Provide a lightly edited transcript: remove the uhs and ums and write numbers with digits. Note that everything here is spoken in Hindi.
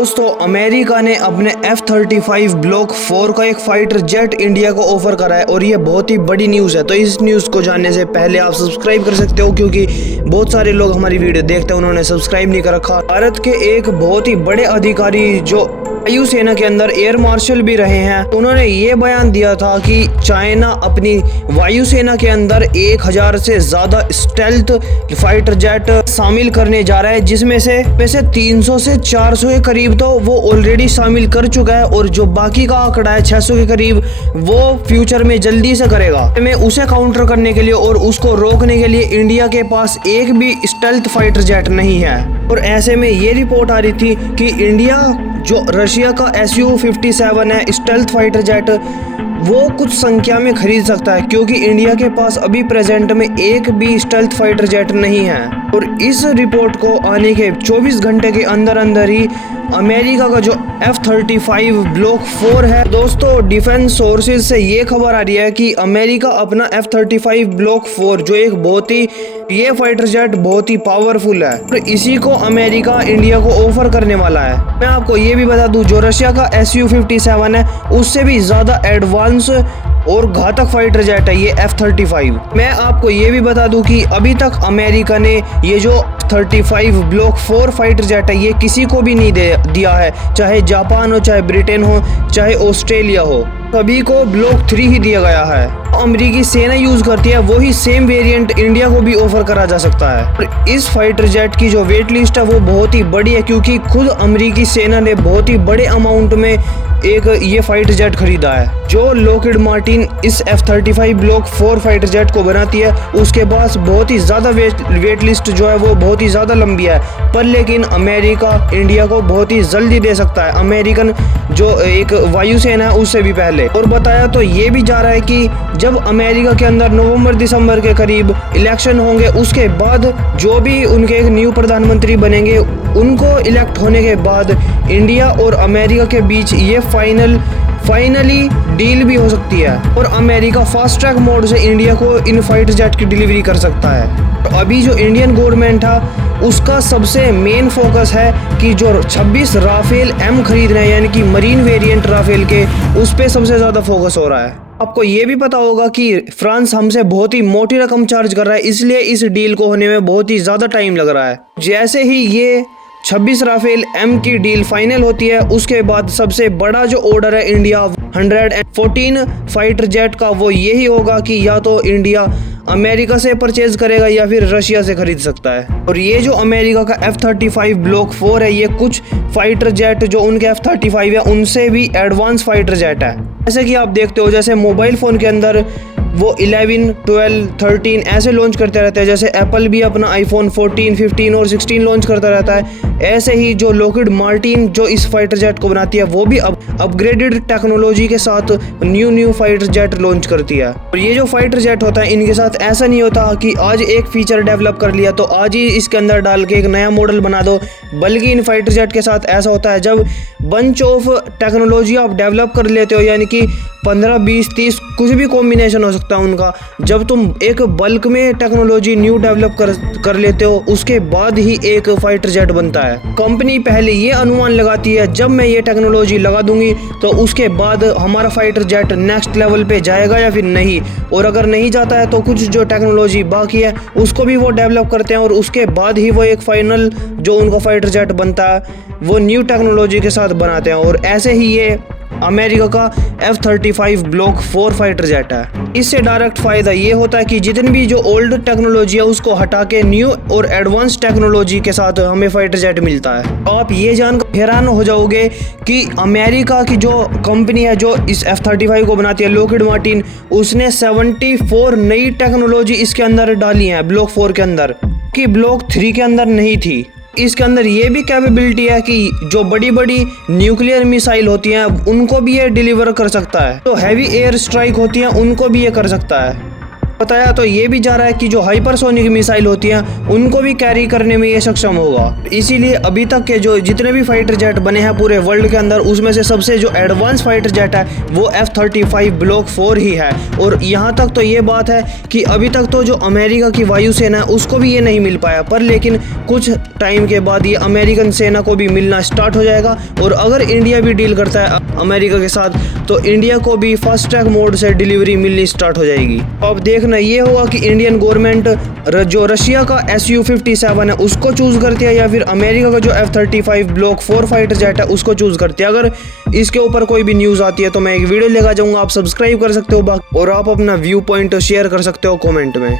दोस्तों अमेरिका ने अपने F-35 ब्लॉक 4 का एक फाइटर जेट इंडिया को ऑफर करा है और ये बहुत ही बड़ी न्यूज़ है। तो इस न्यूज़ को जानने से पहले आप सब्सक्राइब कर सकते हो, क्योंकि बहुत सारे लोग हमारी वीडियो देखते हैं उन्होंने सब्सक्राइब नहीं कर रखा। भारत के एक बहुत ही बड़े अधिकारी जो वायुसेना के अंदर एयर मार्शल भी रहे हैं, उन्होंने ये बयान दिया था कि चाइना अपनी वायुसेना के अंदर 1000 से ज़्यादा स्टेल्थ फाइटर जेट शामिल करने जा रहा है, जिसमें से 300 से 400 के करीब तो वो ऑलरेडी शामिल कर चुका है और जो बाकी का आंकड़ा है 600 के करीब वो फ्यूचर में जल्दी से करेगा। में उसे काउंटर करने के लिए और उसको रोकने के लिए इंडिया के पास एक भी स्टेल्थ फाइटर जेट नहीं है। और ऐसे में ये रिपोर्ट आ रही थी कि इंडिया जो रशिया का Su-57 है स्टेल्थ फाइटर जेट, वो कुछ संख्या में खरीद सकता है, क्योंकि इंडिया के पास अभी प्रेजेंट में एक भी स्टेल्थ फाइटर जेट नहीं है। और इस रिपोर्ट को आने के 24 घंटे के अंदर अंदर ही अमेरिका का जो F-35 ब्लॉक 4 है, दोस्तों डिफेंस सोर्सेज से ये खबर आ रही है कि अमेरिका अपना F-35 ब्लॉक 4 जो एक बहुत ही ये फाइटर जेट बहुत ही पावरफुल है और इसी को अमेरिका इंडिया को ऑफर करने वाला है। मैं आपको ये भी बता दूं जो रशिया का Su-57 है उससे भी ज़्यादा एडवांस और घातक फाइटर जेट है ये F-35। मैं आपको ये भी बता दूं कि अभी तक अमेरिका ने ये जो 35 ब्लॉक 4 फाइटर जेट है ये किसी को भी नहीं दिया है, चाहे जापान हो, चाहे ब्रिटेन हो, चाहे ऑस्ट्रेलिया हो, सभी को ब्लॉक 3 ही दिया गया है। अमेरिकी सेना यूज करती है वही सेम वेरिएंट इंडिया को भी ऑफर करा जा सकता है। और इस फाइटर जेट की जो वेट लिस्ट है वो बहुत ही बड़ी है, क्योंकि खुद अमेरिकी सेना ने बहुत ही बड़े अमाउंट में एक ये फाइटर जेट खरीदा है। जो लॉकहीड मार्टिन इस F-35 ब्लॉक 4 फाइटर जेट को बनाती है उसके पास बहुत ही ज़्यादा वेट लिस्ट जो है वो बहुत ही ज़्यादा लंबी है, पर लेकिन अमेरिका इंडिया को बहुत ही जल्दी दे सकता है, अमेरिकन जो एक वायुसेना है उससे भी पहले। और बताया तो ये भी जा रहा है कि जब अमेरिका के अंदर नवंबर दिसंबर के करीब इलेक्शन होंगे उसके बाद जो भी उनके एक न्यू प्रधानमंत्री बनेंगे उनको इलेक्ट होने के बाद इंडिया और अमेरिका के बीच ये फाइनली डील भी हो सकती है और अमेरिका फास्ट ट्रैक मोड से इंडिया को इन फाइटर जेट की डिलीवरी कर सकता है। तो अभी जो इंडियन गवर्नमेंट है उसका सबसे मेन फोकस है कि जो 26 राफेल M खरीद रहे हैं, यानी कि मरीन वेरिएंट राफेल के, उस पर सबसे ज़्यादा फोकस हो रहा है। आपको ये भी पता होगा कि फ्रांस हमसे बहुत ही मोटी रकम चार्ज कर रहा है, इसलिए इस डील को होने में बहुत ही ज़्यादा टाइम लग रहा है। जैसे ही ये 26 राफेल M की डील फाइनल होती है उसके बाद सबसे बड़ा जो ऑर्डर है इंडिया 114 फाइटर जेट का वो यही होगा कि या तो इंडिया अमेरिका से परचेज करेगा या फिर रशिया से खरीद सकता है। और ये जो अमेरिका का F-35 ब्लॉक 4 है ये कुछ फाइटर जेट जो उनके F-35 है उनसे भी एडवांस फाइटर जेट है। जैसे कि आप देखते हो जैसे मोबाइल फ़ोन के अंदर वो 11, 12, 13 ऐसे लॉन्च करते रहते हैं, जैसे एप्पल भी अपना आईफोन 14, 15 और 16 लॉन्च करता रहता है, ऐसे ही जो लॉकहीड मार्टिन जो इस फाइटर जेट को बनाती है वो भी अपग्रेडेड टेक्नोलॉजी के साथ न्यू फाइटर जेट लॉन्च करती है। और ये जो फाइटर जेट होता है इनके साथ ऐसा नहीं होता कि आज एक फीचर डेवलप कर लिया तो आज ही इसके अंदर डाल के एक नया मॉडल बना दो, बल्कि इन फाइटर जेट के साथ ऐसा होता है जब बंच ऑफ टेक्नोलॉजी आप डेवलप कर लेते हो, यानी कि 15, 20, 30 कुछ भी कॉम्बिनेशन हो सकता है उनका, जब तुम एक बल्क में टेक्नोलॉजी न्यू डेवलप कर लेते हो उसके बाद ही एक फाइटर जेट बनता है। कंपनी पहले ये अनुमान लगाती है जब मैं ये टेक्नोलॉजी लगा दूंगी तो उसके बाद हमारा फाइटर जेट नेक्स्ट लेवल पे जाएगा या फिर नहीं, और अगर नहीं जाता है तो कुछ जो टेक्नोलॉजी बाकी है उसको भी वो डेवलप करते हैं और उसके बाद ही वो एक फाइनल जो उनका फाइटर जेट बनता है वो न्यू टेक्नोलॉजी के साथ बनाते हैं। और ऐसे ही ये अमेरिका का F-35 ब्लॉक 4 फाइटर जेट है। इससे डायरेक्ट फ़ायदा ये होता है कि जितनी भी जो ओल्ड टेक्नोलॉजी है उसको हटा के न्यू और एडवांस टेक्नोलॉजी के साथ हमें फाइटर जेट मिलता है। आप ये जानकर हैरान हो जाओगे कि अमेरिका की जो कंपनी है जो इस F-35 को बनाती है लॉकहीड मार्टिन, उसने 74 नई टेक्नोलॉजी इसके अंदर डाली है ब्लॉक 4 के अंदर, कि ब्लॉक 3 के अंदर नहीं थी। इसके अंदर ये भी कैपेबिलिटी है कि जो बड़ी बड़ी न्यूक्लियर मिसाइल होती हैं उनको भी ये डिलीवर कर सकता है, तो हैवी एयर स्ट्राइक होती हैं उनको भी ये कर सकता है। बताया तो ये भी जा रहा है कि जो हाइपरसोनिक मिसाइल होती हैं उनको भी कैरी करने में ये सक्षम होगा। इसीलिए अभी तक के जो जितने भी फाइटर जेट बने हैं पूरे वर्ल्ड के अंदर, उसमें से सबसे जो एडवांस फाइटर जेट है वो F-35 ब्लॉक 4 ही है। और यहाँ तक तो ये बात है कि अभी तक तो जो अमेरिका की वायुसेना है उसको भी ये नहीं मिल पाया, पर लेकिन कुछ टाइम के बाद ये अमेरिकन सेना को भी मिलना स्टार्ट हो जाएगा। और अगर इंडिया भी डील करता है अमेरिका के साथ तो इंडिया को भी फास्ट ट्रैक मोड से डिलीवरी मिलनी स्टार्ट हो जाएगी। अब देखना ये होगा कि इंडियन गवर्नमेंट जो रशिया का Su-57 है उसको चूज करती है या फिर अमेरिका का जो F-35 ब्लॉक 4 फाइटर जेट है उसको चूज करती है। अगर इसके ऊपर कोई भी न्यूज़ आती है तो मैं एक वीडियो लेकर जाऊंगा, आप सब्सक्राइब कर सकते हो और आप अपना व्यू पॉइंट शेयर कर सकते हो कमेंट में।